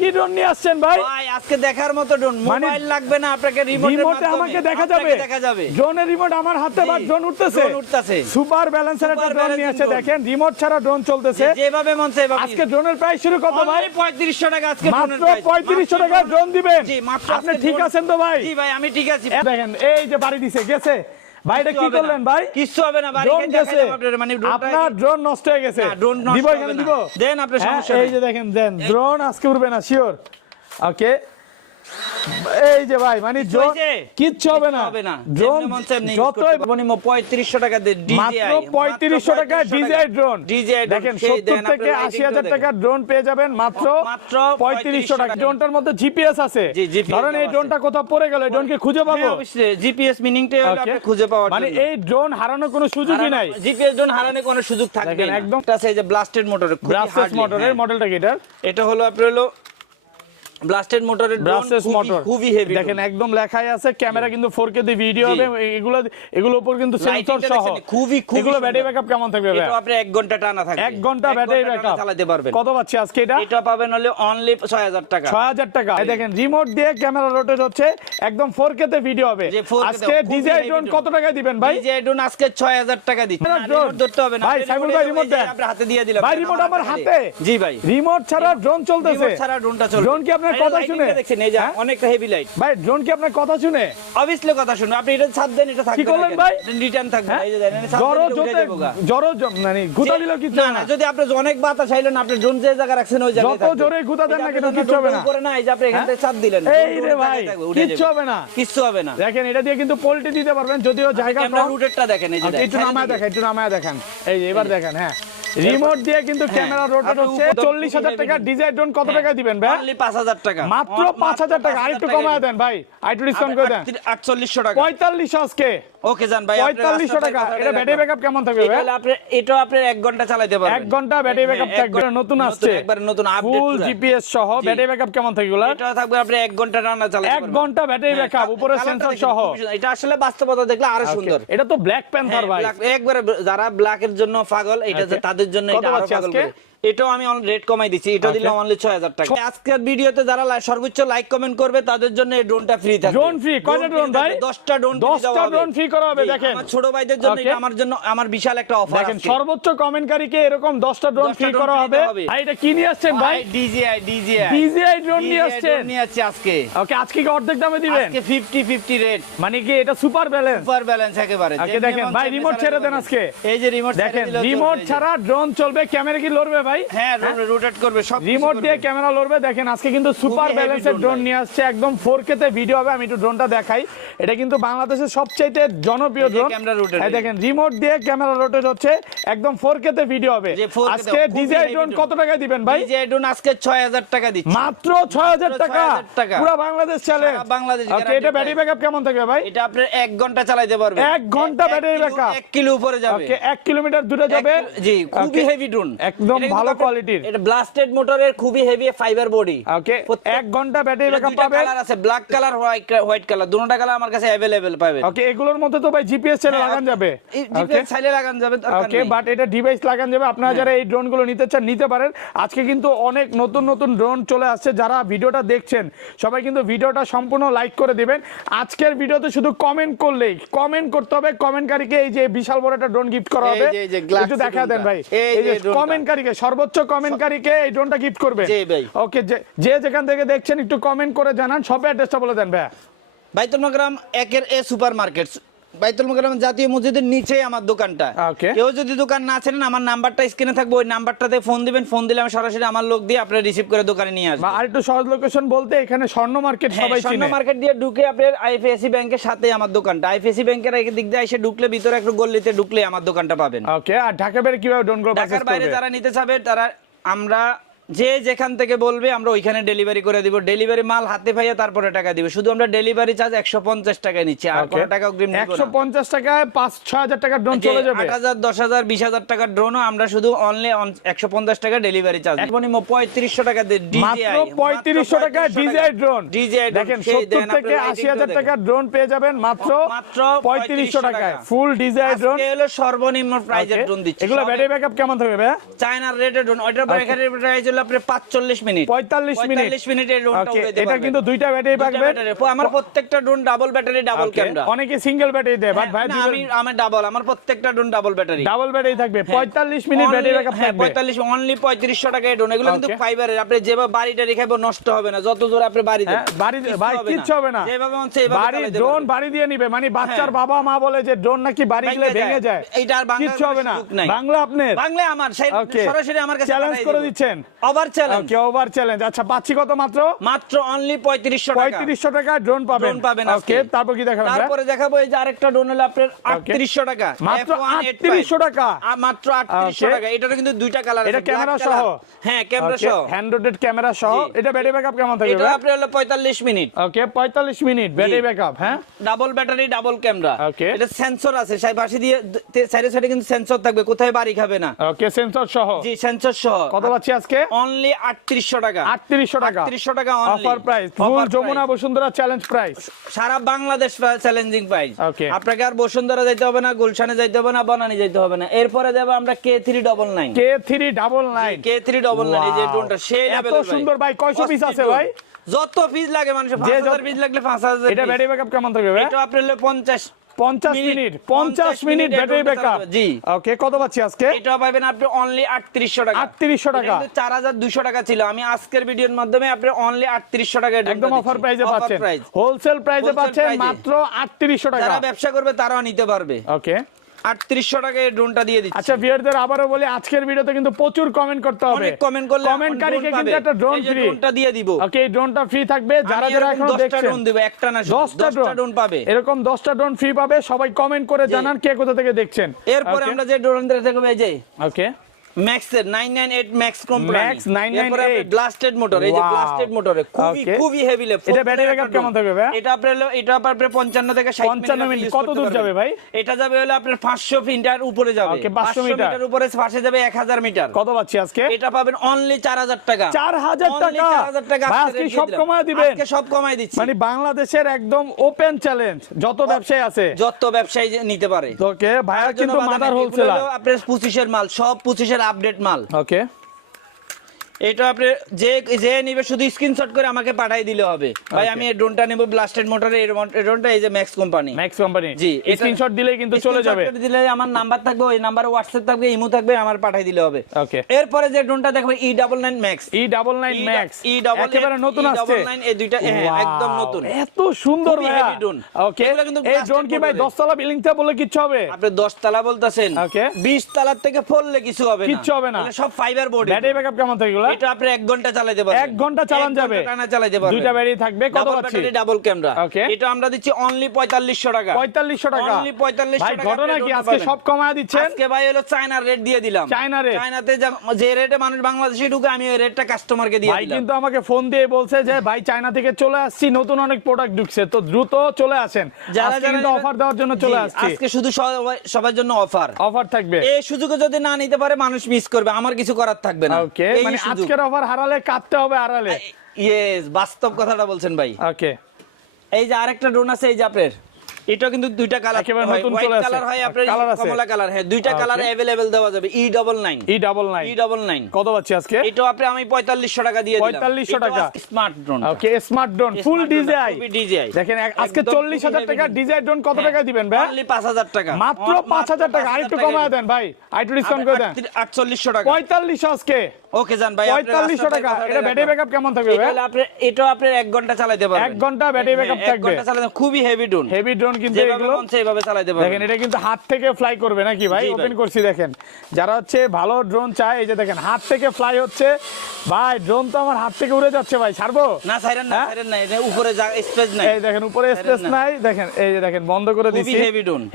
কি ড্রোন নিয়ে আসছেন ভাই? ভাই আজকে দেখার মতো ড্রোন, মোবাইল লাগবে না, আপনাকে রিমোটে আমাকে দেখা যাবে। ড্রোনের রিমোট আমার হাতে, বা ড্রোন উঠতেছে। সুপার ব্যালেন্সার একটা ড্রোন নিয়ে আসছে, দেখেন রিমোট ছাড়া ড্রোন চলতেছে। যেভাবে মন চায় এভাবে। আজকে ড্রোনের প্রাইস শুরু কত ভাই? 3500 টাকা আজকে ড্রোনের প্রাইস। মাত্র 3500 টাকা ড্রোন দিবেন? জি, মাত্র। আপনি ঠিক আছেন তো ভাই? জি ভাই, আমি ঠিক আছি। দেখেন এই যে বাড়ি দিছে গেছে। ভাই এটা কি করলেন ভাই? কিছু হবে না, বাড়ি ড্রোন গেছে। মানে আপনার ড্রোন নষ্ট হয়ে গেছে। ড্রোন নষ্ট দিব, এখানে দিব। দেন আপনার সমস্যা এই যে দেখেন, দেন। ড্রোন আজকে উড়বে না শিওর। ওকে, এই যে ভাই মানে কিচ্ছু হবে না। ড্রোন যতই 3500 টাকা মাত্র 3500 টাকা ডিজিআই ড্রোন। দেখেন 70 থেকে 80000 টাকা ড্রোন পেয়ে যাবেন মাত্র 3500 টাকা। ড্রোনটার মধ্যে জিপিএস আছে। ধরেন এই ড্রোনটা কোথাও পড়ে গেল, এই ড্রোনকে খুঁজে পাবো? জিপিএস মিনিংটা হলো আপনি খুঁজে পাওয়ার মানে এই ড্রোন হারানোর কোনো সুযোগই নাই। জিপিএস ড্রোন হারানোর কোনো সুযোগ থাকবে না। একদম আছে এই যে ব্লাস্টেড মোটর, ব্লাস্টেড মোটরের মডেলটা কি? এটা হলো আপনার হলো ব্লাস্টেড মোটরের ড্রোন, খুবই হেভি। দেখেন একদম লেখাই আছে, ক্যামেরা কিন্তু 4K তে ভিডিও হবে। এগুলো উপর কিন্তু সেন্সর সহ। খুবই এগুলো ব্যাটারি ব্যাকআপ কেমন থাকবে ভাই? এটা আপনি 1 ঘন্টা টানা থাকবে। 1 ঘন্টা ব্যাটারি ব্যাকআপ চালাতে পারবেন। কত পাচ্ছি আজকে এটা? এটা পাবেন হলে অনলি 6000 টাকা। 6000 টাকা। এই দেখেন রিমোট দিয়ে ক্যামেরা রোটেট হচ্ছে, একদম 4K তে ভিডিও হবে। আজকে ডিজিআই ড্রোন কত টাকায় দিবেন ভাই? ডিজিআই ড্রোন আজকে 6000 টাকা দিচ্ছি। রিমোট ধরতে হবে না ভাই, সাইবুল ভাই রিমোট দেন। আপনি হাতে দিয়ে দিলাম ভাই, রিমোট আমার হাতে। জি ভাই, রিমোট ছাড়া ড্রোন চলতেছে। রিমোট ছাড়া ড্রোনটা চলবে। ড্রোন কি আপনার কথা শুনে? দেখছেন এই যে অনেকটা হেভি লাইট। ভাই ড্রোন কি আপনার কথা শুনে? অবভিয়াসলি কথা শুনে। আপনি এটা ছাদ দেন, এটা থাকবে। কি করলেন ভাই? রিটার্ন থাকবে। এই যে দেখেন, ছাদ জড়ো দিলে উঠে যাবে গা। জড়ো মানে গুতা দিলেও কিছু না। যদি আপনি অনেক বাতাস চাইলেন, আপনি ড্রোন যে জায়গা রাখছেন ওই জায়গায় যত জোরে গুতা দেন না কেন কিছু হবে না। উপরে না, এই যে আপনি এখান থেকে ছাদ দিলেন, এই রে ভাই কিচ্ছু হবে না, কিচ্ছু হবে না। দেখেন এটা দিয়ে কিন্তু পোল্টে দিতে পারবেন, যদিও জায়গা ক্যামেরা রুটেটটা দেখেন। এই যে একটু নামায় দেখেন, একটু নামায় দেখেন। এই যে এবার দেখেন। হ্যাঁ, রিমোট দিয়ে কিন্তু ক্যামেরা রোটেট হচ্ছে। 40000 টাকা ডিজাইন ড্রোন কত টাকা দিবেন ভাই? অনলি 5000 টাকা। মাত্র 5000 টাকা। আরেকটু কমায় দেন ভাই, আরেকটু ডিসকাউন্ট করে দেন। 4800 টাকা। 4500 আজকে। ওকে জান ভাই, 4500 টাকা। এটা ব্যাটারি ব্যাকআপ কেমন থাকবে ভাই? এটা আপনি 1 ঘন্টা চালাতে পারবেন। 1 ঘন্টা ব্যাটারি ব্যাকআপ থাকবে। নতুন আসছে, একবারে নতুন আপডেট, ফুল জিপিএস সহ। ব্যাটারি ব্যাকআপ কেমন থাকবে? এটা থাকবে আপনি 1 ঘন্টা টানা চালাতে পারবেন। 1 ঘন্টা ব্যাটারি ব্যাকআপ, উপরে সেন্সর সহ। এটা আসলে বাস্তবতা দেখলে আরো সুন্দর। এটা তো ব্ল্যাক প্যান্থার ভাই। একবারে যারা ব্ল্যাকের জন্য পাগল, এটা তাদের জন্য এটা আরো পাগল করে। এটাও আমি রেট কমাই দিছি। এটা দিলাম অনলি 6000 টাকা। আজকের ভিডিওতে যারা সর্বোচ্চ লাইক কমেন্ট করবে তাদের জন্য এই ড্রোনটা ফ্রি থাকবে। Drone free? কয়টা ড্রোন ভাই? 10টা ড্রোন ফ্রি দেওয়া হবে। 10টা ড্রোন ফ্রি করা হবে। দেখেন আমার ছোট ভাইদের জন্য, এটা আমার জন্য আমার বিশাল একটা অফার আছে। দেখেন সর্বোচ্চ কমেন্টকারীকে এরকম 10টা ড্রোন ফ্রি করা হবে। ভাই এটা কি নিয়ে আসছেন ভাই? ডিজিআই ড্রোন নিয়ে আসছেন? নিয়ে আসছি আজকে। ওকে, আজকে কি অর্ধেক দামে দিবেন? আজকে 50-50 রেট। মানে কি এটা সুপার ব্যালেন্স একেবারে। ওকে, দেখেন ভাই রিমোট ছেড়ে দেন আজকে। এই যে রিমোট দেখেন, রিমোট ছাড়া ড্রোন চলবে। ক্যামেরা কি লড়বে ভাই? হ্যাঁ, রোটেট করবে সব। রিমোট দিয়ে ক্যামেরা লড়বে। দেখেন আজকে কিন্তু সুপার ব্যালেন্সের ড্রোন নিয়ে আসছে, একদম 4K তে ভিডিও হবে। আমি একটু ড্রোনটা দেখাই। এটা কিন্তু বাংলাদেশের সবচেয়ে জনপ্রিয় ড্রোন। এই দেখেন রিমোট দিয়ে ক্যামেরা রোটেট হচ্ছে, একদম 4K তে ভিডিও হবে। আজকে ডিজিআই ড্রোন কত টাকায় দিবেন ভাই? ডিজিআই ড্রোন আজকে 6000 টাকা দিচ্ছি। মাত্র 6000 টাকা। পুরো বাংলাদেশ চলে। বাংলাদেশ। ওকে, এটা ব্যাটারি ব্যাকআপ কেমন থাকবে ভাই? এটা আপনি 1 ঘন্টা চালাতে পারবেন। 1 ঘন্টা ব্যাটারি ব্যাকআপ। 1 কিলো উপরে যাবে। ওকে, 1 কিলোমিটার দূরে যাবে। জি, খুবই হেভি ড্রোন, একদম ভালো কোয়ালিটির। এটা ব্লাস্টেড মোটরের খুবই হেভি ফাইবার বডি। ওকে, 1 ঘন্টা ব্যাটারি ব্যাকআপ পাবে। কালার আছে, ব্ল্যাক কালার, হোয়াইট কালার, দুটোটা কালার আমার কাছে अवेलेबल পাবেন। ওকে, এগুলোর মধ্যে তো ভাই জিপিএস চাইলে লাগানো যাবে। জিপিএস চাইলে লাগানো যাবে। ওকে, বাট এটা ডিভাইস লাগানো যাবে। আপনারা যারা এই ড্রোন গুলো নিতে চান নিতে পারেন। আজকে কিন্তু অনেক নতুন নতুন ড্রোন চলে আসছে। যারা ভিডিওটা দেখছেন সবাই কিন্তু ভিডিওটা সম্পূর্ণ লাইক করে দিবেন। আজকের ভিডিওতে শুধু কমেন্ট করলেই, কমেন্ট করতে হবে কমেন্টকারীকে এই যে বিশাল বড় একটা ড্রোন গিফট করা হবে। একটু দেখা দেন ভাই, এই যে কমেন্টকারীকে, সর্বোচ্চ কমেন্টকারীকে এই ড্রোনটা গিফট করবে। ওকে, যে যেখান থেকে দেখছেন একটু কমেন্ট করে জানান। সব অ্যাড্রেসটা বলে দেন ভাই। বাইতুল মোকাররম 1 এ সুপার মার্কেট, বাইতুল মোকাররম জাতীয় মসজিদের নিচেই আমার দোকানটা। কেউ যদি দোকান না চেনেন, আমার নাম্বারটা স্ক্রিনে থাকবে, ওই নাম্বারটাতে ফোন দিবেন। ফোন দিলে আমি সরাসরি আমার লোক দিয়ে আপনারা রিসিভ করে দোকানে নিয়ে আসবেন। আর একটু সহজ লোকেশন বলতে, এখানে স্বর্ণ মার্কেট সবাই চিনে। স্বর্ণ মার্কেট দিয়ে ঢুকে আপনার আইএফএসি ব্যাংকের সাথেই আমার দোকানটা। আইএফএসি ব্যাংকের এই দিক দিয়ে এসে ঢুকলে ভিতরে একটু গলিতে ঢুকলে আমার দোকানটা পাবেন। ওকে, আর ঢাকা বাইরে কিভাবে ড্রোনগুলো পারচেজ করবে? ঢাকার বাইরে যারা নিতে চাবে তারা, আমরা যে যেখান থেকে বলবে আমরা ওইখানে ডেলিভারি করে দিব। ডেলিভারি মাল হাতে পাইয়া তারপরে টাকা দিব। শুধু আমরা ডেলিভারি চার্জ 150 টাকায় নিচ্ছি, আর কোনো টাকা অগ্রিম নিব না। 150 টাকায় 5-6 টাকা ড্রোন চলে যাবে। 8000, 10000, 20000 টাকার ড্রোনও আমরা শুধু অনলি 150 টাকা ডেলিভারি চার্জ। সর্বনিম্ন 3500 টাকা দিয়ে ডিজিআই, মাত্র 3500 টাকা ডিজিআই ড্রোন। দেখেন 70 থেকে 80000 টাকার ড্রোন পেয়ে যাবেন মাত্র 3500 টাকায়। ফুল ডিজিআই ড্রোন। এই হলো সর্বনিম্ন প্রাইজের ড্রোন দিচ্ছি। এগুলো ব্যাটারি ব্যাকআপ কেমন থাকবে ভাই? চায়নার রেটের ড্রোন। ওইটার ব্যাটারি প্রাইস হলো হলো আপনার 45 মিনিট 45 মিনিট এই ড্রোনটা ওকে উড়াইতে পারবেন। এটা কিন্তু দুইটা ব্যাটারি পাবে আমার প্রত্যেকটা drone double battery double camera. অনেকে সিঙ্গেল ব্যাটারি দেয় বাট ভাই আমার ডাবল, আমার প্রত্যেকটা ড্রোন ডাবল ব্যাটারি থাকবে 45 মিনিট ব্যাটারি ব্যাকআপ থাকবে 45 অনলি 3500 টাকা এই ড্রোন। এগুলো কিন্তু ফাইবারের, আপনি যেভাবে বাড়িটা রেখাবো নষ্ট হবে না, যত জোরে আপনি বাড়ি দেন বাড়ি ভাই কিচ্ছু হবে না, যেভাবে মন চায় বাড়ি ড্রোন বাড়ি দিয়ে নিবে। মানে বাচ্চার বাবা মা বলে যে ড্রোন নাকি বাড়ি গেলে ভেঙে যায়, এইটা আর বাংলা কিচ্ছু হবে না। বাংলা আপনার, বাংলা আমার সরাসরি আমার কাছে চ্যালেঞ্জ করে দিচ্ছেন, ওভার চ্যালেঞ্জ। ওকে ওভার চ্যালেঞ্জ। আচ্ছা পাচ্ছি কত? মাত্র অনলি 3500 টাকা ড্রোন পাবেন। ওকে তারপর কি দেখাবেন? তারপরে দেখাবো এই যে আরেকটা ড্রোন হলো আপনার 3800 টাকা, মাত্র 3800 টাকা, মাত্র 3800 টাকা। এটার কিন্তু দুইটা কালার আছে, এটা ক্যামেরা সহ, হ্যাঁ ক্যামেরা সহ, হ্যান্ড রোটেড ক্যামেরা সহ। এটা ব্যাটারি ব্যাকআপ কেমন থাকবে? এটা আপনার হলো 45 মিনিট। ওকে 45 মিনিট ব্যাটারি ব্যাকআপ, হ্যাঁ ডাবল ব্যাটারি ডাবল ক্যামেরা। ওকে এটা সেন্সর আছে, পাশে দিয়ে সাইডে সাইডে কিন্তু সেন্সর থাকবে, কোথায় বাড়ি খাবে না। ওকে সেন্সর সহ, জি সেন্সর সহ। কত পাচ্ছি আজকে? অনলি 3800 টাকা, 3800 টাকা, 3800 টাকা অনলি অফার প্রাইস, ফুল যমুনা বসুন্ধরা চ্যালেঞ্জ প্রাইস, সারা বাংলাদেশ চ্যালেঞ্জিং প্রাইস। ওকে আপনাকে আর বসুন্ধরা যাইতে হবে না, গুলশানে যাইতে হবে না, বনানী যাইতে হবে না। এরপরে দেব আমরা K399, K399 এই যে ড্রোনটা সেই লেভেলের, এত সুন্দর ভাই। কয়শো পিস আছে ভাই? যত পিস লাগে মানুষের, 5000 পিস লাগলে 5000। এটা ব্যাটারি ব্যাকআপ কেমন থাকবে ভাই? এটা আপনার হলো 50 মিনিট ব্যাটারি ব্যাকআপ। জি ওকে কত পাচ্ছি আজকে? এটা পাবেন আপনি অনলি 3800 টাকা, 3800 টাকা, কিন্তু 4200 টাকা ছিল। আমি আজকের ভিডিওর মাধ্যমে আপনি অনলি 3800 টাকা একদম অফার প্রাইসে পাচ্ছেন, হোলসেল প্রাইসে পাচ্ছেন মাত্র 3800 টাকা। যারা ব্যবসা করবে তারাও নিতে পারবে। ওকে 3800 টাকায় ড্রোনটা দিয়ে দিচ্ছি। আচ্ছা ভিউয়ারদের আবারও বলি, আজকের ভিডিওতে কিন্তু প্রচুর কমেন্ট করতে হবে, অনেক কমেন্ট করলে কমেন্টকারীকে কিন্তু একটা ড্রোন ফ্রি, ড্রোনটা দিয়ে দিব। ওকে এই ড্রোনটা ফ্রি থাকবে। যারা যারা এখনো 10টা দেখছেন ড্রোন দিব, একটা না 10টা ড্রোন পাবে, এরকম 10টা ড্রোন ফ্রি পাবে। সবাই কমেন্ট করে জানান কে কোথা থেকে দেখছেন। এরপর আমরা যে ড্রোন দেখব এই যে ওকে ম্যাক্সের 998 ম্যাক্স কোম্পানি, ম্যাক্স 998 ব্লাস্টেড মোটর, এই যে ব্লাস্টেড মোটরে খুবই হেভি লেভ। এটা ব্যাটারি ব্যাকআপ কেমন থাকবে ভাই? এটা আপনার 55 থেকে 60 মিনিট কত দূর যাবে ভাই? এটা যাবে হলো আপনার 500 মিটার উপরে যাবে। ওকে 500 মিটার উপরে পাশে যাবে 1000 মিটার। কত পাচ্ছি আজকে? এটা পাবেন অনলি 4000 টাকা, 4000 টাকা। 4000 টাকা ভাই আজকে সব কমায় দিবেন? আজকে সব কমায় দিচ্ছি। মানে বাংলাদেশের একদম ওপেন চ্যালেঞ্জ, যত ব্যবসায়ী আছে যত ব্যবসায়ী নিতে পারে। ওকে ভাইয়া কিন্তু মাদার হোলসেলার, আপনার 25 এর মাল, সব 25 এর আপডেট মাল। ওকে এটা আপনি যে নিবে শুধু স্ক্রিনশট করে আমাকে পাঠিয়ে দিলে হবে। ভাই আমি এই ড্রোনটা নেব ব্লাস্টেড মোটরের, এই ড্রোনটা এই যে ম্যাক্স কোম্পানি, জি স্ক্রিনশট দিলেই কিন্তু চলে যাবে। স্ক্রিনশট দিলে আমার নাম্বার থাকবে, ওই নাম্বারে হোয়াটসঅ্যাপ থাকবে, ইমো থাকবে, আমার পাঠিয়ে দিলে হবে। ওকে এরপরে যে ড্রোনটা দেখবেন E99 ম্যাক্স, E99 ম্যাক্স একেবারে নতুন আসছে। এই দুইটা একদম নতুন, এত সুন্দর ভাইয়া ড্রোন। ওকে এই ড্রোন কি ভাই 10 তলা বিল্ডিং তে বলে কিছু হবে? আপনি 10 তলা বলতাছেন, ওকে 20 তলার থেকে পড়লে কিছু হবে না, কিচ্ছু হবে না, সব ফাইবার বোর্ড। ব্যাটারি ব্যাকআপ কেমন থাকবে এগুলা? এটা আপনি 1 ঘন্টা চালাতে পারবেন, 1 ঘন্টা চালান যাবে, টানা চালাতে পারবেন। দুইটা ব্যাটারি থাকবে। কত পাচ্ছি? Double camera. ওকে এটা আমরা দিচ্ছি অনলি 4500 টাকা, 4500 টাকা, অনলি 4500 ভাই টাকা। ঘটনা কি আজকে সব কমায় দিচ্ছেন? আজকে ভাই হলো চায়নার রেট দিয়ে দিলাম, চায়না রেট, চায়নাতে যে রেটে মানুষ বাংলাদেশে ঢুকে আমি ওই রেটটা কাস্টমারকে দিয়ে ভাই দিলাম। কিন্তু আমাকে ফোন দিয়ে বলছে যে ভাই চায়না থেকে চলে আসছি, নতুন অনেক প্রোডাক্ট ঢুকছে, তো দ্রুত চলে আসেন। যারা আজকে কিন্তু অফার দেওয়ার জন্য চলে আসছি, আজকে শুধু সবার জন্য অফার থাকবে। এই সুযোগে যদি না নিতে পারে মানুষ মিস করবে, আমার কিছু করার থাকবে না। ওকে মানে আজকের অফার হারালে কাটতে হবে আড়ালে। ইয়েস বাস্তব কথাটা বলছেন ভাই। ওকে এই যে আরেকটা ড্রোন আছে এই যে আপনার, এটা কিন্তু দুইটা কালার, একেবারে নতুন হোয়াইট চলে আসছে, কালার হয় আপনার, কালার আছে, কমলা কালার, হ্যাঁ দুইটা কালার अवेलेबल দেওয়া যাবে। E99 কত পাচ্ছি আজকে? এটা আপনি আমি 4500 টাকা দিয়ে দিলাম, 4500 টাকা smart drone. Okay smart drone full design, design দেখেন আজকে 40000 টাকা ডিজাই ড্রোন কত টাকা দিবেন ভাই? অনলি 5000 টাকা, মাত্র 5000 টাকা। আরেকটু কমায় দেন ভাই, আরেকটু ডিসকাউন্ট করে দেন। 4800 টাকা, 4500 আজকে। ওকে জান ভাই 4500 টাকা। এটা ব্যাটারি ব্যাকআপ কেমন থাকবে ভাই? এটা আপনি 1 ঘন্টা চালাতে পারবেন, 1 ঘন্টা ব্যাটারি ব্যাকআপ 1 থাকবে, ঘন্টা চালাতে। খুবই হেভি ড্রোন, কিন্তু এগুলো এইভাবে চালাতে পারবেন। দেখেন এটা কিন্তু হাত থেকে ফ্লাই করবে নাকি ভাই? ওপেন করছি দেখেন, যারা হচ্ছে ভালো ড্রোন চায় এই যে দেখেন হাত থেকে ফ্লাই হচ্ছে। ভাই ড্রোন তো আমার হাত থেকে উড়ে যাচ্ছে ভাই, ছাড়বো না? ছাইরেন না, ছাইরেন না, এটা উপরে স্পেস নাই। এই দেখেন উপরে স্পেস নাই, দেখেন এই যে দেখেন বন্ধ করে দিছি।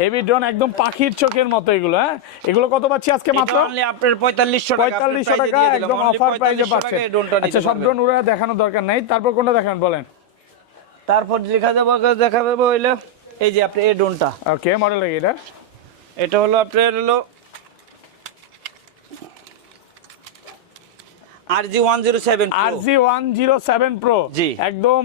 হেভি ড্রোন একদম পাখির চোখের মতো এগুলো। হ্যাঁ এগুলো কত পাচ্ছি আজকে? মাত্র অনলি আপনার 4500 টাকা, 4500 টাকা একদম অফার প্রাইসে পাচ্ছেন। আচ্ছা সব ড্রোন উড়ে দেখানোর দরকার নাই, তারপর কোনটা দেখাবেন বলেন? তারপর দেখাবে হইলো এই যে আপনি এই ড্রোনটা। ওকে মডেল কি এটা? এটা হলো আপনার হলো RG107 Pro RG107 Pro জি। একদম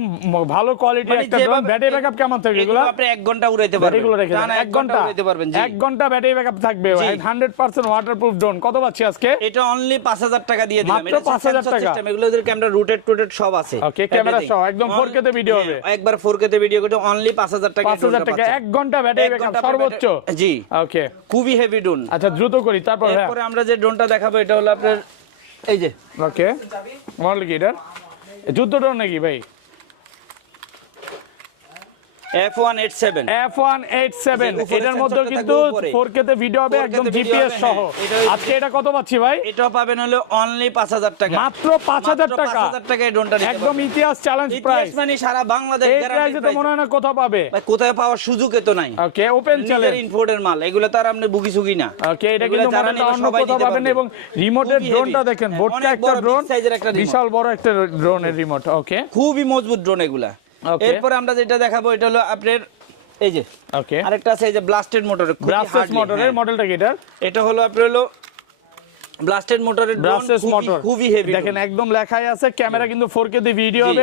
ভালো কোয়ালিটি মানে একটা ড্রোন। যেভাবে- ব্যাটারি ব্যাকআপ কেমন থাকবে এগুলো? আপনি 1 ঘন্টা উড়াইতে পারবেন। ব্যাটারিগুলো রেখে দেন। 1 ঘন্টা উড়াইতে পারবেন জি। 1 ঘন্টা ব্যাটারি ব্যাকআপ থাকবে। জি। 100% ওয়াটারপ্রুফ ড্রোন। কত পাচ্ছি আজকে? এটা অনলি 5000 টাকা দিয়ে দিলাম। মাত্র 5000 টাকা। এগুলো এদের ক্যামেরা রোটেট সব আছে। ওকে, ক্যামেরা Everything। সহ একদম 4K তে ভিডিও হবে। একবার 4K তে ভিডিও করতে অনলি 5000 টাকা। 5000 টাকা 1 ঘন্টা ব্যাটারি ব্যাকআপ সর্বোচ্চ। জি। ওকে, খুবই হেভি ড্রোন। আচ্ছা দ্রুত করি তারপর। হ্যাঁ, এরপরে আমরা যে ড্রোনটা দেখাবো এটা হলো আপনার এই যে ওকে, মডেল কি এটা? যুদ্ধ ড্রোন নাকি ভাই? F187 F187 উপরে এটার মধ্যে সেন্সরটা কিন্তু থাকবে উপরে। 4K তে ভিডিও হবে 4K একদম তে ভিডিও জিপিএস হবে, সহ। হ্যাঁ। আজকে এটা কত পাচ্ছি ভাই? এটাও পাবেন হলো অনলি 5000 টাকা। মাত্র 5000 টাকা। 5000 টাকায় ড্রোনটা নিতে একদম পারবেন। ইতিহাস চ্যালেঞ্জ ইতিহাস প্রাইস। মানে সারা বাংলাদেশ এই গ্যারান্টি প্রাইসে তো মনে হয় না কোথাও পাবে। ভাই কোথায় পাওয়ার সুযোগ তো নাই। ওকে, ওপেন নিজের চ্যালেঞ্জ। ইম্পোর্টের মাল এগুলো তো আর আপনি বুগি সুগি না। ওকে, এটা এগুলো কিন্তু যারা মডেলটা নেবে অন্য সবাই কোথাও নিতে পাবেন না। পারবে। এবং রিমোটের খুবই ড্রোনটা heavy। দেখেন, হ্যাঁ, বোটটা অনেক একটা বড়, ড্রোন, big size-এর একটা remote। বিশাল বড় একটা ড্রোনের রিমোট। ওকে খুবই মজবুত ড্রোন এগুলা। Okay. এরপরে আমরা যেটা দেখাবো এটা হলো আপনার এই যে ওকে, আরেকটা আছে এই যে ব্লাস্টেড মোটর। ব্রাসলেস মোটরের মডেলটা কি এটা? এটা হলো আপনার হলো ব্লাস্টেড মোটরের ব্রাসলেস মোটর খুবই হেভি। দেখেন একদম লেখাই আছে, ক্যামেরা কিন্তু 4K তে ভিডিও হবে।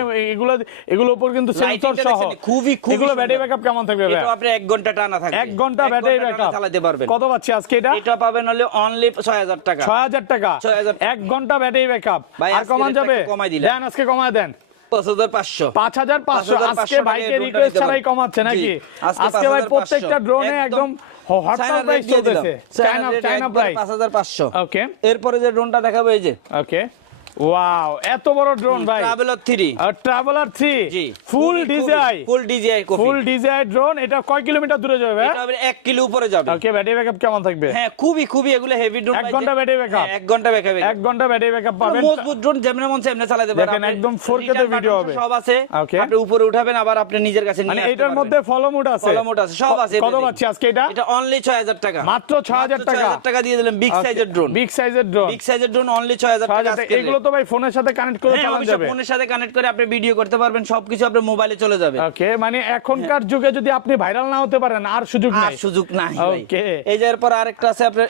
এগুলোর উপর কিন্তু সেন্সর সহ। খুবই এগুলো ব্যাটারি সুন্দর। ব্যাকআপ কেমন থাকবে ভাই? এটা আপনি 1 ঘন্টা টানা থাকবে। 1 ঘন্টা ব্যাটারি ব্যাকআপ চালাতে পারবেন। কত পাচ্ছি আজকে এটা? এটা পাবেন হলো অনলি 6000 টাকা। 6000 টাকা 6000 1 ঘন্টা ব্যাটারি ব্যাকআপ। ভাই, আর আজকে কমান রেটটা যাবে? একটু কমাই দিলাম। দেন আজকে কমায় দেন। 5500 5500 আজকে টাকায় বাইকের ড্রোনটা রিকোয়েস্ট নিতে ছাড়াই পারবেন। কমাচ্ছে নাকি? জি, আজকে ভাই 5500 প্রত্যেকটা ড্রোনে একদম হরতাল চায়নার প্রাইস রেট দিয়ে দিলাম। চলতেছে। China price 5500। ওকে এরপরে যে ড্রোনটা দেখাবো এই যে ওকে, ওয়াও এত বড় ড্রোন ভাই। ট্রাভেলার 3 আর ট্রাভেলার 3 জি ফুল ডিজাই, ফুল ডিজাই কপি। ফুল ডিজাই ড্রোন। এটা কয় কিলোমিটার দূরে যাবে? এটা হবে 1 কিলো উপরে যাবে। ওকে, ব্যাটারি ব্যাকআপ কেমন থাকবে? হ্যাঁ খুবই এগুলো হেভি ড্রোন। 1 ঘন্টা ব্যাটারি ব্যাকআপ। 1 ঘন্টা ব্যাকআপ। 1 ঘন্টা ব্যাটারি ব্যাকআপ পাবেন। মজবুত ড্রোন যেমন মন চায় এমনি চালাতে পারবেন। দেখেন, একদম 4K তে ভিডিও হবে। সব আছে। Okay. আপনি উপরে উঠাবেন আবার আপনি নিজের কাছে নিয়ে মানে আসতে এটার পারবেন। মধ্যে ফলো মোড আছে, ফলো মোড আছে, সব আছে। কত everything। পাচ্ছি আজকে এটা? এটা অনলি 6000 টাকা। মাত্র 6000 টাকা। 6000 টাকা দিয়ে দিলাম বিগ সাইজের ড্রোন। বিগ সাইজের ড্রোন। বিগ সাইজের ড্রোন অনলি 6000 টাকা। 6000 টাকা। এগুলো তো ভাই ফোনের সাথে কানেক্ট করে হ্যাঁ, চালানো অবশ্যই যাবে। ফোনের সাথে কানেক্ট করে আপনি ভিডিও করতে পারবেন, সবকিছু আপনার মোবাইলে চলে যাবে। ওকে, মানে এখনকার যুগে যদি আপনি ভাইরাল না হতে পারেন আর সুযোগ আর নাই। সুযোগ নাই ভাই। ওকে, এই যে এরপর আরেকটা আছে আপনার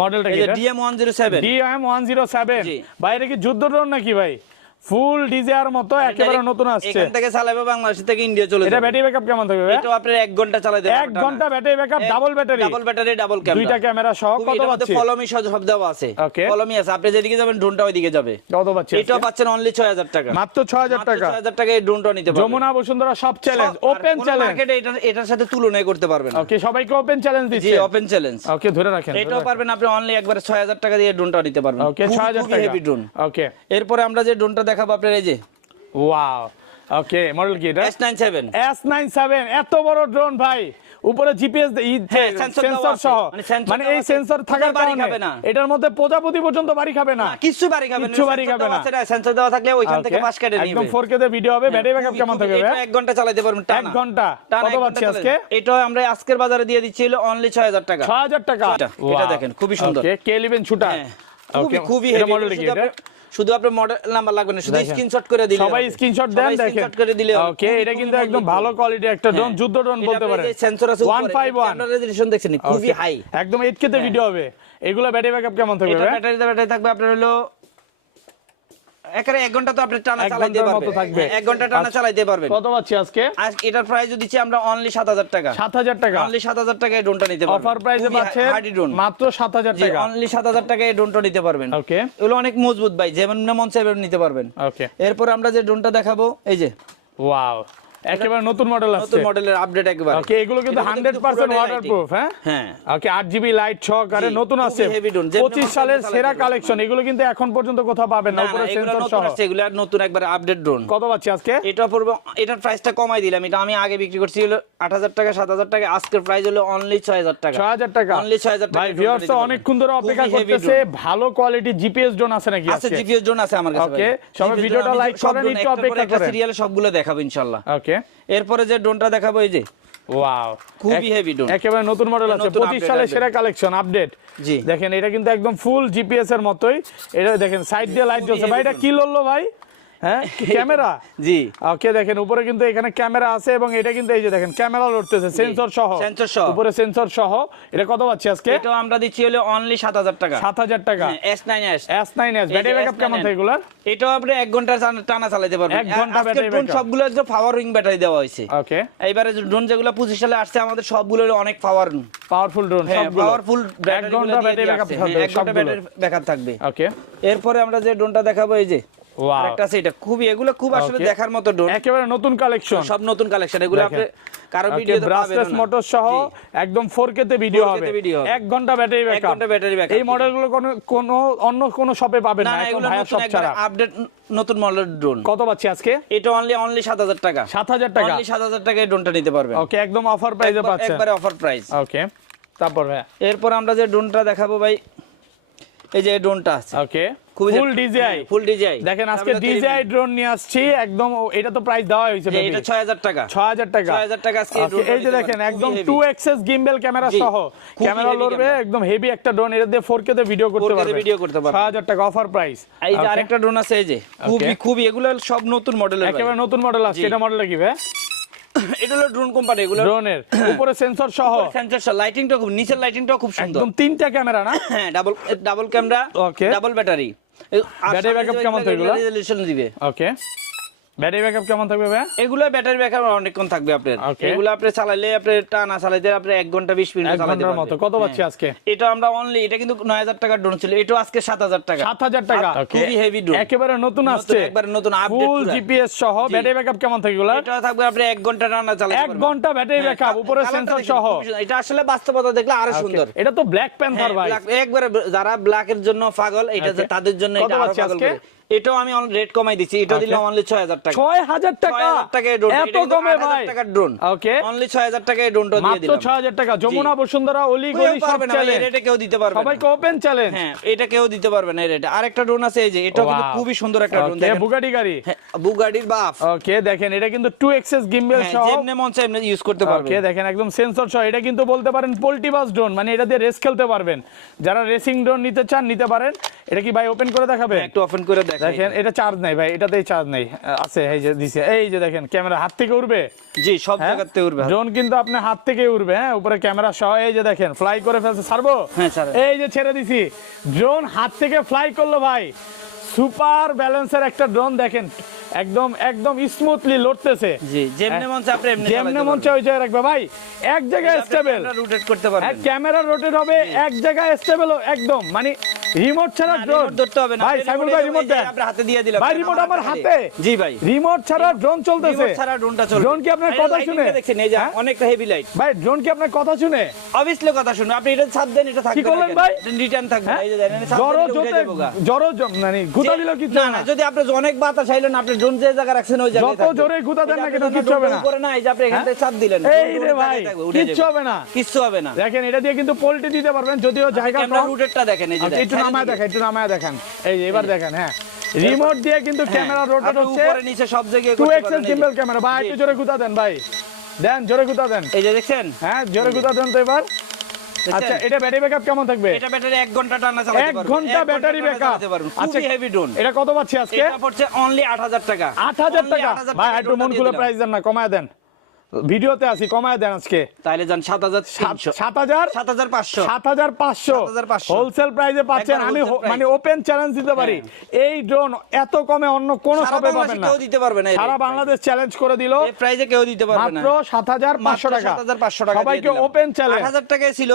মডেলটা এই কি যে এটা? DM107 DM107 জি। বাইরে কি যুদ্ধ ড্রোন নাকি ভাই? ফুল ডিজাইর মতো একেবারে নতুন আসছে। এখান থেকে চালাবে বাংলাদেশ থেকে ইন্ডিয়া চলে এটা যাবে। ব্যাটারি ব্যাকআপ কেমন থাকবে ভাই? এটা আপনার 1 ঘন্টা চালাতে 1 ঘন্টা battery backup, double battery, double battery double camera, দুইটা ক্যামেরা সহ। কত পাচ্ছি? ফলোমি সব দেওয়া আছে। Okay. ফলোমি আছে, আপনি যেদিকে যাবেন ড্রোনটা ওইদিকে যাবে। কত পাচ্ছি? এটাও পাচ্ছেন অনলি 6000 টাকা। মাত্র 6000 টাকা। 6000 টাকা এই ড্রোনটা নিতে পারবেন। যমুনা বসুন্ধরা সব চ্যালেঞ্জ, ওপেন চ্যালেঞ্জ। মার্কেটে এটার সাথে তুলনাই করতে পারবেন না। ওকে, সবাইকে ওপেন চ্যালেঞ্জ জি দিচ্ছে। Open challenge. ওকে, ধরে রাখেন। এটাও পারবেন আপনি অনলি একবারে 6000 টাকা দিয়ে ড্রোনটা নিতে পারবেন। ওকে, 6000 খুবই টাকা। Heavy drone. ওকে, এরপরে আমরা যে ড্রোনটা দেখাবো আপনার এই যে ওয়াও। ওকে, মডেল কি এটা? S97 S97 এত বড় ড্রোন ভাই, উপরে জিপিএস হ্যাঁ, sensor দেওয়া সেন্সর আছে। সহ। মানে sensor মানে এই দেওয়া আছে। সেন্সর থাকার কোনো বাড়ি কারণে খাবে না। এটার মধ্যে প্রজাপতি পর্যন্ত বাড়ি খাবে না। কিচ্ছু বাড়ি খাবে না। কিচ্ছু বাড়ি খাবে না। সেন্সর দেওয়া থাকলে ওইখান থেকে Okay, পাশ কেটে নিবে। একদম 4K তে ভিডিও হবে। ব্যাটারি ব্যাকআপ কেমন থাকবে ভাই? 1 ঘন্টা চালাতে পারবেন টানা। 1 ঘন্টা। টানা কত 1 পাচ্ছি ঘন্টা আজকে? চালাতে। এটা আমরা আজকের বাজারে দিয়ে দিচ্ছি হলো অনলি 6000 টাকা। 6000 টাকা। এটা Wow. দেখেন, খুবই সুন্দর। ওকে, K11 শুটার। হ্যাঁ, খুবই এটা হেভি। মডেল কি এটা? শুধু আপনার মডেল নাম্বার লাগবে না, শুধু দেখেন। স্ক্রিনশট করে দিলে সবাই হবে। স্ক্রিনশট দেন, সবাই দেখেন। screenshot করে দিলে হবে। ওকে, এটা কিন্তু একদম ভালো কোয়ালিটি একটা ড্রোন, হ্যাঁ। যুদ্ধ ড্রোন বলতে পারেন। সেন্সর আছে 151 ক্যামেরা রেজোলিউশন দেখছেন খুবই Okay, হাই। একদম 8K তে ভিডিও হবে। এগুলা ব্যাটারি ব্যাকআপ কেমন থাকবে এটা ভাই? ব্যাটারি থাকবে আপনার হলো একারে 1 ঘন্টা তো আপনি টানা 1 চালাতে ঘন্টার মতো পারবেন। থাকবে। 1 ঘন্টা টানা আচ্ছা। চালাতে পারবেন। কত পাচ্ছি আজকে? আজ এটার প্রাইস দিচ্ছি আমরা অনলি 7000 টাকা। 7000 টাকা। অনলি 7000 টাকায় ড্রোনটা নিতে পারবেন। অফার প্রাইসে পাচ্ছেন হার্ডি ড্রোন মাত্র 7000 জি টাকা। অনলি 7000 টাকায় ড্রোনটা নিতে পারবেন। ওকে, এগুলো অনেক মজবুত ভাই, যেমন মন চাইবে নিতে পারবেন। ওকে, এরপর আমরা যে ড্রোনটা দেখাবো এই যে ওয়াও, একেবারে নতুন মডেল আসছে। নতুন মডেলের আপডেট একবার। ওকে, এগুলো কিন্তু 100% ওয়াটারপ্রুফ। হ্যাঁ হ্যাঁ ওকে, 8GB লাইট সহকারে জি, নতুন খুবই আছে। heavy drone, যেমন 25 সালের চালাতে সেরা পারবেন। কালেকশন। এগুলো কিন্তু এখন পর্যন্ত কোথাও পাবেন না, না, উপরে এগুলো সেন্সর নতুন সহ। আসছে, এগুলো আর নতুন একবার আপডেট ড্রোন। কত পাচ্ছি আজকে? এটা পড়বে, এটার প্রাইসটা কমাই দিলাম। এটা আমি আগে বিক্রি করছি হলো 8000 টাকা 7000 টাকা, আজকের প্রাইস হলো অনলি 6000 টাকা। 6000 টাকা। অনলি 6000 টাকা। ভাই ভিউয়ার্স অনেকক্ষণ ধরে অপেক্ষা খুবই heavy করতেছে, drone। ভালো কোয়ালিটি জিপিএস ড্রোন আছে নাকি আছে, আজকে? জিপিএস ড্রোন আছে আমার কাছে। ওকে, সবাই ভিডিওটা লাইক করেন, একটু অপেক্ষা করেন। সিরিয়ালে সবগুলো দেখাবো ইনশাআল্লাহ। ওকে, এরপরে যে ড্রোনটা দেখাবো এই যে ওয়াও, খুবই হেভি ড্রোন। একেবারে নতুন মডেল আছে, নতুন 25 update সালের আসবে। সেরা কালেকশন আপডেট। জি দেখেন, এটা কিন্তু একদম ফুল জিপিএস এর মতোই। এটা দেখেন সাইড দিয়ে লাইট খুবই জ্বলছে। ভাই heavy এটা কি লড়লো ভাই? হ্যাঁ ক্যামেরা জি ওকে দেখেন উপরে কিন্তু এখানে ক্যামেরা আছে এবং এটা কিন্তু এই যে দেখেন ক্যামেরা লড়তেছে সেন্সর সহ উপরে সেন্সর সহ এটা কত পাচ্ছি আজকে এটা আমরা দিচ্ছি হলো অনলি 7000 টাকা 7000 টাকা S9s ব্যাটারি ব্যাকআপ কেমন থাকে এগুলার এটাও আপনি 1 ঘন্টা টানা চালাতে পারবেন 1 ঘন্টা ব্যাটারি ব্যাকআপ সবগুলো একদম পাওয়ার উইং ব্যাটারি দেওয়া হয়েছে ওকে এইবারে ড্রোন যেগুলো 25 সালে আসছে আমাদের সবগুলো অনেক পাওয়ারফুল ড্রোন সবগুলো পাওয়ারফুল 1 ঘন্টা ব্যাটারি ব্যাকআপ থাকবে 1 ঘন্টা ব্যাটারি ব্যাকআপ থাকবে ওকে এরপরে আমরা যে ড্রোনটা দেখাবো এই যে আরেকটা আছে এটা এগুলো খুব আসলে দেখার মতো ড্রোন একেবারে নতুন কালেকশন সব নতুন কালেকশন এগুলো আপনি কারো ভিডিওতে পাবেন না মোটর সহ একদম 4K তে ভিডিও হবে 1 ঘন্টা ব্যাটারি ব্যাকআপ 1 ঘন্টা ব্যাটারি ব্যাকআপ এই মডেলগুলো কোন অন্য কোন শপে পাবেন না এখন ভাইয়া সব ছাড়া আপডেট নতুন মডেলের ড্রোন কত পাচ্ছি আজকে এটা অনলি 7000 টাকা 7000 টাকা অনলি 7000 টাকায় ড্রোনটা নিতে পারবেন ওকে একদম অফার প্রাইসে পাচ্ছেন একবারে অফার প্রাইস ওকে তারপর ভাইয়া এরপর আমরা যে ড্রোনটা দেখাবো ভাই এই যে ড্রোনটা আছে ওকে ফুল ডিজিআই দেখেন আজকে ডিজিআই ড্রোন নিয়ে আসছি একদম এটা তো প্রাইস দেওয়া হয়েছে এটা 6000 টাকা 6000 টাকা আজকে এই যে দেখেন একদম 2 এক্সএস গিম্বল ক্যামেরা সহ ক্যামেরা লড়বে একদম হেভি একটা ড্রোন এটা দিয়ে 4K তে ভিডিও করতে পারবে 6000 টাকা অফার প্রাইস এই যে আরেকটা ড্রোন আছে এই যে খুবই এগুলো সব নতুন মডেলের একেবারে নতুন মডেল আছে এটা মডেলটা কি ভাই এটা হলো ড্রোন কোম্পানি এগুলো ড্রোনের উপরে সেন্সর সহ লাইটিংটা খুব নিচের লাইটিংটা খুব সুন্দর একদম তিনটা ক্যামেরা না হ্যাঁ double camera okay double battery battery backup কেমন থাকবে রেজোলিউশন দিবে ওকে ব্যাটারি ব্যাকআপ কেমন থাকবে ভাই এগুলো ব্যাটারি ব্যাকআপ অনেকক্ষণ থাকবে আপনার এগুলো আপনি চালাইলে আপনি টানা চালাইতে আপনি 1 ঘন্টা 20 মিনিট চালাতে পারবেন মতো কত পাচ্ছি আজকে এটা আমরা অনলি এটা কিন্তু 9000 টাকার ড্রোন ছিল এটা আজকে 7000 টাকা 7000 টাকা খুবই হেভি ড্রোন একেবারে নতুন আসছে একবারে নতুন আপডেট ফুল জিপিএস সহ ব্যাটারি ব্যাকআপ কেমন থাকবে এগুলা এটা থাকবে আপনি 1 ঘন্টা টানা চালাতে পারবেন 1 ঘন্টা ব্যাটারি ব্যাকআপ উপরে সেন্সর সহ এটা আসলে বাস্তবতা দেখলে আরো সুন্দর এটা তো ব্ল্যাক প্যান্থার ভাই একবারে যারা ব্ল্যাকের জন্য পাগল এটা তাদের জন্য এটা আরো পাগল করে এটাও আমি রেট কমাই দিছি এটা দিলাম অনলি 6000 টাকা 6000 টাকা এত কমে ভাই টাকার ড্রোন ওকে অনলি 6000 টাকায় ড্রোনটা দিয়ে দিলাম মাত্র 6000 টাকা যমুনা বসুন্ধরা অলি গলি সব চলে এই রেটে কেউ দিতে পারবে না সবাইকে ওপেন চ্যালেঞ্জ হ্যাঁ এটা কেউ দিতে পারবে না এই রেটে আরেকটা ড্রোন আছে এই যে এটাও কিন্তু খুবই সুন্দর একটা ড্রোন দেখেন বুগাটি গাড়ি বুগাটির বাপ ওকে দেখেন এটা কিন্তু 2 এক্সএস গিম্বল সহ যেমনে মন চাই এমনি ইউজ করতে পারবে ওকে দেখেন একদম সেন্সর সহ এটা কিন্তু বলতে পারেন পোল্টিবাস ড্রোন মানে এটা দিয়ে রেস খেলতে পারবেন যারা রেসিং ড্রোন নিতে চান নিতে পারেন এটা কি ভাই ওপেন করে দেখাবে একটু ওপেন করে দেখেন এটা চার্জ নাই ভাই এটাতেই চার্জ নাই আছে এই যে দিছে এই যে দেখেন ক্যামেরা হাত থেকে উড়বে জি সব জায়গাতে উড়বে ড্রোন কিন্তু আপনি হাত থেকে উড়বে হ্যাঁ উপরে ক্যামেরা সহ এই যে দেখেন ফ্লাই করে ফেলছে ছাড়বো হ্যাঁ ছাড়েন এই যে ছেড়ে দিছি ড্রোন হাত থেকে ফ্লাই করলো ভাই সুপার ব্যালেন্সের একটা ড্রোন দেখেন একদম স্মুথলি লড়তেছে জি যেমনে মন চাই আপনি এমনি যেমনে মন চাই ওই জায়গায় রাখবে ভাই এক জায়গায় স্টেবল রোটেট করতে পারবেন ক্যামেরা রোটেট হবে এক জায়গায় স্টেবল একদম মানে রিমোট ছাড়া ড্রোন ধরতে হবে না ভাই সাইবুল ভাই রিমোট দেন আপনি হাতে দিয়ে দিলাম ভাই রিমোট আমার হাতে জি ভাই রিমোট ছাড়া ড্রোন চলতেছে রিমোট ছাড়া ড্রোনটা চলবে ড্রোন কি আপনার কথা শুনে দেখছেন এই যে অনেকটা হেভি লাইট ভাই ড্রোন কি আপনার কথা শুনে অবভিয়াসলি কথা শুনে আপনি এটা ছাপ দেন এটা থাকবে কি করলেন ভাই রিটার্ন থাকবে এই যে দেখেন জড়ো মানে গুতা দিল কি না যদি আপনি অনেক বাতাস আইলেন আপনি ড্রোন যে জায়গা রাখছেন ওই জায়গায় যত জোরে গুতা দেন না কেন কিছু হবে না করে না এই যে আপনি এখান থেকে ছাপ দিলেন এই রে ভাই কিছু হবে না কিছু হবে না দেখেন এটা দিয়ে কিন্তু পোল্টি দিতে পারবেন যদিও জায়গা ক্যামেরা রোটেটটা দেখেন এই যে একটু নামায় দেখেন এই যে এবার দেখেন হ্যাঁ রিমোট দিয়ে কিন্তু ক্যামেরা রোটেট হচ্ছে উপরে নিচে সব জায়গায় 2 এক্সএল গিম্বল ক্যামেরা ভাই একটু জোরে গুতা দেন ভাই দেন জোরে গুতা দেন এই যে দেখছেন হ্যাঁ জোরে গুতা দেন তো এবার আচ্ছা এটা ব্যাটারি ব্যাকআপ কেমন থাকবে এটা ব্যাটারি 1 ঘন্টা টানা চালাতে পারবেন 1 ঘন্টা ব্যাটারি ব্যাকআপ আচ্ছা হেভি ড্রোন এটা কত পাচ্ছি আজকে এটা পড়ছে অনলি 8000 টাকা 8000 টাকা ভাই একটু মন খুলে প্রাইস দেন না কমায় দেন ভিডিওতে আসি কমায় দেন আজকে তাইলে যান 7500 হোলসেল প্রাইসে পাচ্ছেন আমি মানে ওপেন চ্যালেঞ্জ দিতে পারি এই ড্রোন এত কমে অন্য কোন শপে পাবেন না কেউ দিতে পারবে না সারা বাংলাদেশ চ্যালেঞ্জ করে দিল এই প্রাইসে কেউ দিতে পারবে না মাত্র 7500 টাকা 7500 টাকা সবাইকে ওপেন চ্যালেঞ্জ 8000 টাকায় ছিল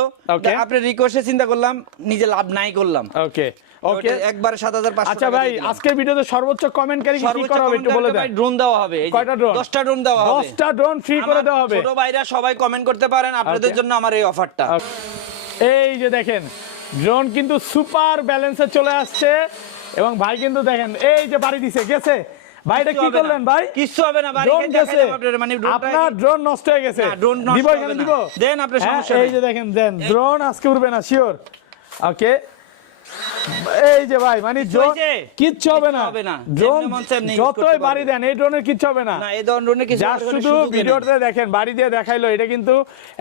আপনি রিকোয়েস্টে চিন্তা করলাম নিজে লাভ নাই করলাম ওকে ওকে একবারে 7500 আচ্ছা ভাই আজকের ভিডিওতে সর্বোচ্চ কমেন্টকারী কি করা হবে একটু বলে দেন ড্রোন দেওয়া হবে কয়টা ড্রোন 10টা ড্রোন দেওয়া হবে 10টা ড্রোন ফ্রি করে দেওয়া হবে ছোট ভাইরা সবাই কমেন্ট করতে পারেন আপনাদের জন্য আমার এই অফারটা এই যে দেখেন ড্রোন কিন্তু সুপার ব্যালেন্সে চলে আসছে এবং ভাই কিন্তু দেখেন এই যে বাড়ি দিছে গেছে ভাইটা কি করলেন ভাই কিছু হবে না বাড়ি গেছে মানে আপনার ড্রোন নষ্ট হয়ে গেছে ড্রোন দিব এখানে দিব দেন আপনি সমস্যা এই যে দেখেন দেন ড্রোন আজকে উড়বে না শিওর ওকে এই যে ভাই মানে কিচ্ছু হবে না ড্রোন যতই বাড়ি দেন এই ড্রোনের কিচ্ছু হবে না। এই ধরনের কিছু শুধু ভিডিওতে দেখেন বাড়ি দিয়ে দেখাইলো, এটা কিন্তু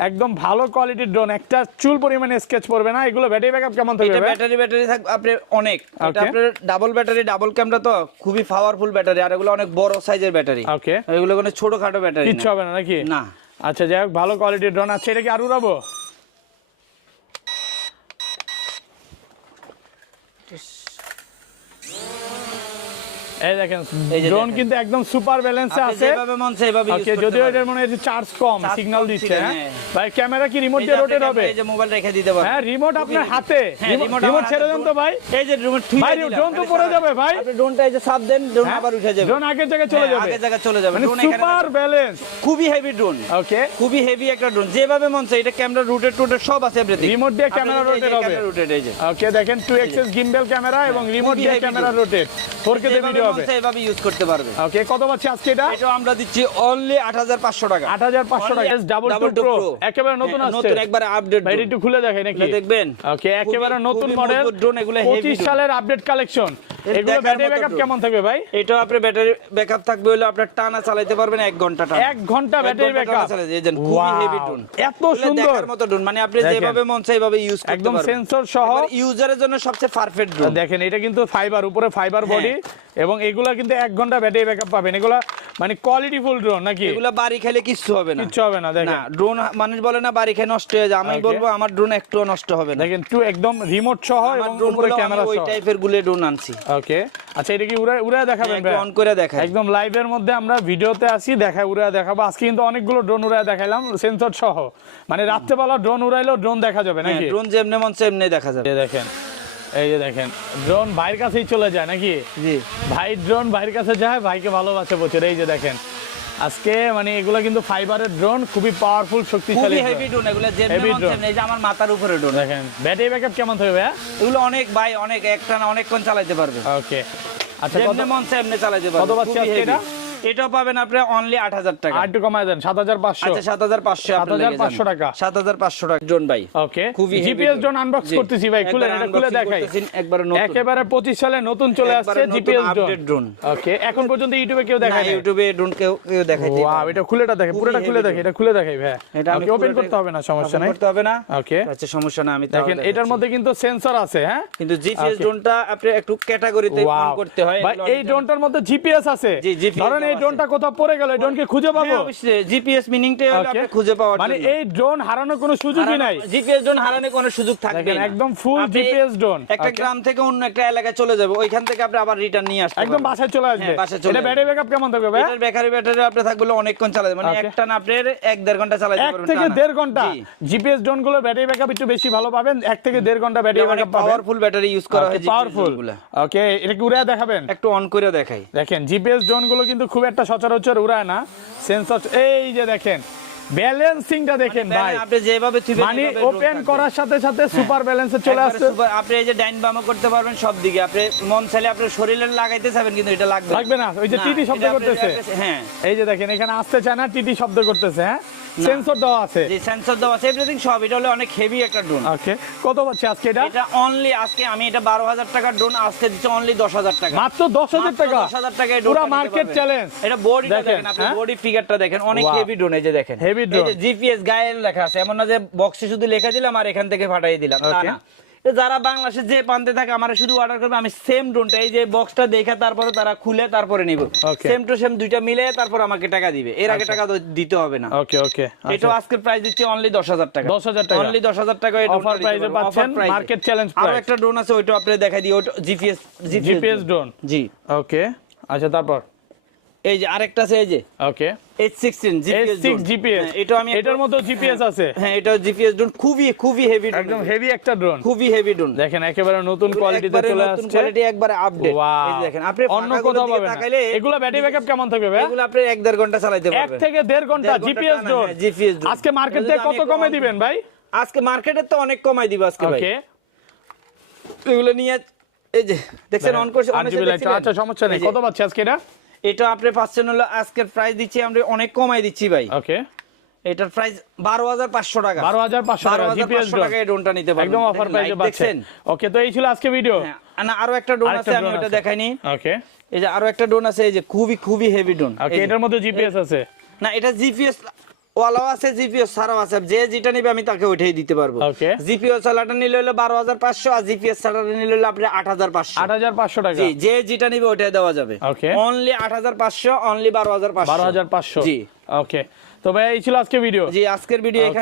একদম ভালো কোয়ালিটির ড্রোন, একটা চুল পরিমাণে স্কেচ পড়বে না। এগুলো ব্যাটারি ব্যাকআপ কেমন থাকবে? এটা ব্যাটারি থাকবে আপনি অনেক, এটা আপনার ডাবল ব্যাটারি, ডাবল ক্যামেরা, তো খুবই পাওয়ারফুল ব্যাটারি, আর এগুলো অনেক বড় সাইজের ব্যাটারি। ওকে, এগুলো কোনো ছোটখাটো ব্যাটারি কিচ্ছু হবে না নাকি? না। আচ্ছা যাই হোক, ভালো কোয়ালিটির ড্রোন আছে। এটা কি আর উড়াবো? এই দেখেন ড্রোন কিন্তু একদম সুপার ব্যালেন্সে আছে, যেভাবে মন চায় সেভাবে ইউজ ওকে। করতে যদিও পারবেন। এটার মনে হয় চার্জ কম, সিগন্যাল দিচ্ছে। হ্যাঁ। ভাই ক্যামেরা কি রিমোট দিয়ে রোটেট হবে? এই যে মোবাইল রেখে দিতে পারবেন। হ্যাঁ, রিমোট আপনার হাতে, হ্যাঁ, রিমোট ছেড়ে দেন তো ভাই। এই যে রিমোট ঠিক ভাই আছে, ড্রোন তো পড়ে যাবে ভাই। আপনি ড্রোনটা এই যে চাপ দেন, ড্রোন আবার উঠে যাবে, ড্রোন আগের জায়গায় চলে যাবে, আগের জায়গায় চলে যাবে। মানে ড্রোন এখানে সুপার ব্যালেন্স, খুবই হেভি ড্রোন। ওকে, খুবই হেভি একটা ড্রোন, যেভাবে মন চায় এটা ক্যামেরা রোটেট সব আছে এভরিথিং। রিমোট দিয়ে ক্যামেরা রোটেট হবে। এই যে ওকে, দেখেন 2 এক্সএস গিম্বল ক্যামেরা এবং রিমোট দিয়ে ক্যামেরা রোটেট, 4K তে ভিডিও হবে। এভাবে ইউজ করতে পারবে। ওকে, কত পাচ্ছি আজকে এটা? এটা আমরা দিচ্ছি অনলি 8500 টাকা। 8500 টাকা। ডাবল প্রো একেবারে নতুন আসছে, নতুন একবারে আপডেট। ভাই একটু খুলে দেখেন নাকি দেখবেন। ওকে, একেবারে নতুন খুবই মডেল ড্রোন, এগুলো হেভি 25 সালের আপডেট কালেকশন। এগুলো ব্যাটারি ব্যাকআপ কেমন থাকবে ভাই? এটা আপনার ব্যাটারি ব্যাকআপ থাকবে হলো আপনার টানা চালাতে পারবেন 1 ঘন্টা টানা। 1 ঘন্টা ব্যাটারি ব্যাকআপ। খুবই হেভি ড্রোন, এত সুন্দর দেখার মতো ড্রোন, মানে আপনি যেভাবে মন চায় সেভাবে ইউজ করতে একদম পারবেন। সেন্সর সহ, ইউজারের জন্য সবচেয়ে পারফেক্ট ড্রোন। দেখেন এটা কিন্তু ফাইবার, উপরে ফাইবার বডি, এবং এগুলা কিন্তু 1 ঘন্টা ব্যাটারি ব্যাকআপ পাবেন। এগুলা মানে কোয়ালিটি ফুল ড্রোন নাকি? এগুলা বাড়ি খেলে কিচ্ছু হবে না, কিচ্ছু হবে না। দেখেন না, ড্রোন মানুষ বলে না বাড়ি খেয়ে নষ্ট হয়ে যায়, আমি বলবো আমার ড্রোন একটুও নষ্ট হবে না। দেখেন একদম রিমোট সহ এবং উপরে ক্যামেরা সহ, ওই টাইপের গুলো ড্রোন আনছি। ওকে, আচ্ছা এটা কি উড়ায় দেখাবেন ভাই? অন করে দেখাই, একদম লাইভের মধ্যে আমরা ভিডিওতে আসি, দেখাই উড়ায় দেখাবো। আজকে কিন্তু অনেকগুলো ড্রোন উড়ায় দেখাইলাম সেন্সর সহ, মানে রাত্রেবেলা ড্রোন উড়াইলেও ড্রোন দেখা যাবে নাকি? ড্রোন যেমনে মন চায় এমনি দেখা যাবে। এই দেখেন, এই যে দেখেন ড্রোন ভাইয়ের কাছেই চলে যায় নাকি? জি ভাই ড্রোন ভাইয়ের কাছে যায়, ভাইকে ভালোবাসে প্রচুর। এই যে দেখেন আজকে মানে এগুলো কিন্তু ফাইবারের ড্রোন, খুবই পাওয়ারফুল, শক্তিশালী, খুবই হেভি ড্রোন। এগুলো যেমনে মন চায়, এই যে আমার মাথার উপরে ড্রোন। দেখেন ব্যাটারি ব্যাকআপ কেমন থাকবে ভাই? এগুলো অনেক ভাই, অনেক একটা না অনেকক্ষণ চালাতে পারবে। ওকে, আচ্ছা যেমনে মন চায় এমনি চালাতে পারবে। কত পাচ্ছি আজকে এটা? এটাও পাবেন আপনি অনলি 8000 টাকা। আর একটু কমায় দেন, 7500। আচ্ছা 7500, 7500 টাকা, 7500 টাকা ড্রোন ভাই। ওকে, খুবই জিপিএস ড্রোন আনবক্স করতেছি ভাই, খুলে এটা খুলে দেখাই। একবারে নতুন, একেবারে 25 সালে নতুন চলে আসছে জিপিএস ড্রোন। ওকে, এখন পর্যন্ত ইউটিউবে কেউ দেখায় না, ইউটিউবে ড্রোন কেউ দেখাইতে। ওয়াও, এটা খুলেটা দেখে, পুরোটা খুলে দেখে, এটা খুলে দেখাই ভাই। এটা আমি ওপেন করতে হবে না, সমস্যা নাই, করতে হবে না। ওকে, আচ্ছা সমস্যা না, আমি দেখেন এটার মধ্যে কিন্তু সেন্সর আছে। হ্যাঁ, কিন্তু জিপিএস ড্রোনটা আপনি একটু ক্যাটাগরিতে অন করতে হয়। ভাই এই ড্রোনটার মধ্যে জিপিএস আছে, ধরেন এই ড্রোনটা কোথাও পড়ে গেল, এই ড্রোনকে খুঁজে পাবো? অবশ্যই জিপিএস মিনিংটা হলো আপনি খুঁজে পাওয়ার জন্য, মানে এই ড্রোন হারানোর কোনো সুযোগই নাই। জিপিএস ড্রোন হারানোর কোনো সুযোগ থাকবে না, একদম ফুল জিপিএস ড্রোন। একটা গ্রাম থেকে অন্য একটা এলাকায় চলে যাবে, ওইখান থেকে আপনি আবার রিটার্ন নিয়ে আসতে একদম বাসায় চলে আসবে। এটা ব্যাটারি ব্যাকআপ কেমন থাকবে ভাই? এটার ব্যাটারি আপনি থাকবে অনেকক্ষণ চালাতে, মানে একটা না আপনি 1-1.5 ঘন্টা চালাতে পারবেন, 1 থেকে 1.5 ঘন্টা। জিপিএস ড্রোন গুলো ব্যাটারি ব্যাকআপ একটু বেশি ভালো পাবেন, 1 থেকে 1.5 ঘন্টা ব্যাটারি ব্যাকআপ পাবেন। পাওয়ারফুল ব্যাটারি ইউজ করা হয়, পাওয়ারফুল। ওকে, এটা কি উড়ায় দেখাবেন? একটু অন করে দেখাই। দেখেন জিপিএস ড্রোন গুলো কিন্তু খুব একটা সচরাচর উড়ায় না, সেন্সর। এই যে দেখেন ব্যালেন্সিংটা দেখেন ভাই, আপনি যেভাবে মানে ওপেন করার সাথে সাথে সুপার ব্যালেন্সে চলে আসছে। আপনি এই যে ডাইন বামও করতে পারবেন, সব দিকে আপনি মন চাইলে আপনি শরীরে লাগাইতে চাবেন, কিন্তু এটা লাগবে না। ওই যে টিটি শব্দ করতেছে, হ্যাঁ এই যে দেখেন এখানে আসতে চায় না, টিটি শব্দ করতেছে। হ্যাঁ, সেন্সর দেওয়া আছে, যে সেন্সর দেওয়া আছে, এভরিথিং সব। এটা হলো অনেক হেভি একটা ড্রোন। ওকে, কত পাচ্ছি আজকে এটা? এটা অনলি আজকে আমি এটা 12000 টাকার ড্রোন আজকে দিচ্ছি অনলি 10000 টাকা, মাত্র 10000 টাকা। 10000 টাকায় পুরো মার্কেট চ্যালেঞ্জ। এটা বডিটা দেখেন, আপনি বডি ফিগারটা দেখেন, অনেক হেভি ড্রোন। এই যে দেখেন হেভি ড্রোন, এই যে জিপিএস গায়ে লেখা আছে, এমন না যে বক্সে শুধু লেখা দিলাম আর এখান থেকে ফাটাই দিলাম, তা না। যারা বাংলাদেশে যে প্রান্তে থাকে আমার শুধু অর্ডার করবে, আমি সেম ড্রোনটা এই যে বক্সটা দেখে তারপরে তারা খুলে তারপরে নিব, সেম টু সেম দুইটা মিলে তারপর আমাকে টাকা দিবে, এর আগে টাকা দিতে হবে না। ওকে ওকে, এটা আজকের প্রাইস দিচ্ছি অনলি 10000 টাকা। 10000 টাকা, অনলি 10000 টাকা এই অফার প্রাইসে পাচ্ছেন, মার্কেট চ্যালেঞ্জ প্রাইস। আর একটা ড্রোন আছে, ওইটা আপনি দেখাই দিই, ওটা জিপিএস ড্রোন। জি ওকে, আচ্ছা তারপর এই যে আরেকটা আছে, এই যে ওকে H16 জিপিএস, এটা আমি এটার মতো জিপিএস আছে। হ্যাঁ, এটা জিপিএস ড্রোন, খুবই হেভি, একদম হেভি একটা ড্রোন, খুবই হেভি ড্রোন। দেখেন একেবারে নতুন কোয়ালিটিতে চলে আসছে, নতুন কোয়ালিটি, একবারে আপডেট। এই দেখেন আপনি অন্য কোথাও পাবেন না। এগুলা ব্যাটারি ব্যাকআপ কেমন থাকবে ভাই? এগুলো আপনি 1-1.5 ঘন্টা চালাতে পারবেন, 1 থেকে 1.5 ঘন্টা জিপিএস ড্রোন। আজকে মার্কেট থেকে কত কমে দিবেন ভাই? আজকে মার্কেটে তো অনেক কমাই দিব আজকে ভাই। ওকে, এগুলো নিয়ে এই যে দেখছেন অন করছে, আচ্ছা সমস্যা নেই। কত পাচ্ছি আজকে এটা? এটা আপনি পাচ্ছেন হলো আজকের প্রাইস দিচ্ছি আমরা অনেক কমাই দিচ্ছি ভাই। ওকে, এটার প্রাইস 12,500 টাকা। 12,500 টাকা জিপিএস 12,500 টাকা এই ড্রোনটা নিতে পারবেন একদম অফার প্রাইসে পাচ্ছেন। ওকে, তো এই ছিল আজকে ভিডিও। না আরো একটা ড্রোন আছে, আমি ওটা দেখাইনি। ওকে, এই যে আরো একটা ড্রোন আছে, এই যে খুবই হেভি ড্রোন। ওকে, এটার মধ্যে জিপিএস আছে? না, এটা জিপিএস ওয়ালাও আছে, জিপিএস ছাড়াও আছে। যে যেটা নিবে আমি তাকে ওইটাই দিতে পারবো। ওকে, জিপিএস ওয়ালাটা নিলে হলো 12,500, আর জিপিএস ছাড়াটা নিলে হলো আপনি 8,500। 8,500 টাকা। জি, যে যেটা নিবে ওইটাই দেওয়া যাবে। ওকে, অনলি 8,500, অনলি 12,500। 12,500। জি, ওকে, তো ভাই এই ছিল আজকে ভিডিও। জি, আজকের ভিডিও এখানে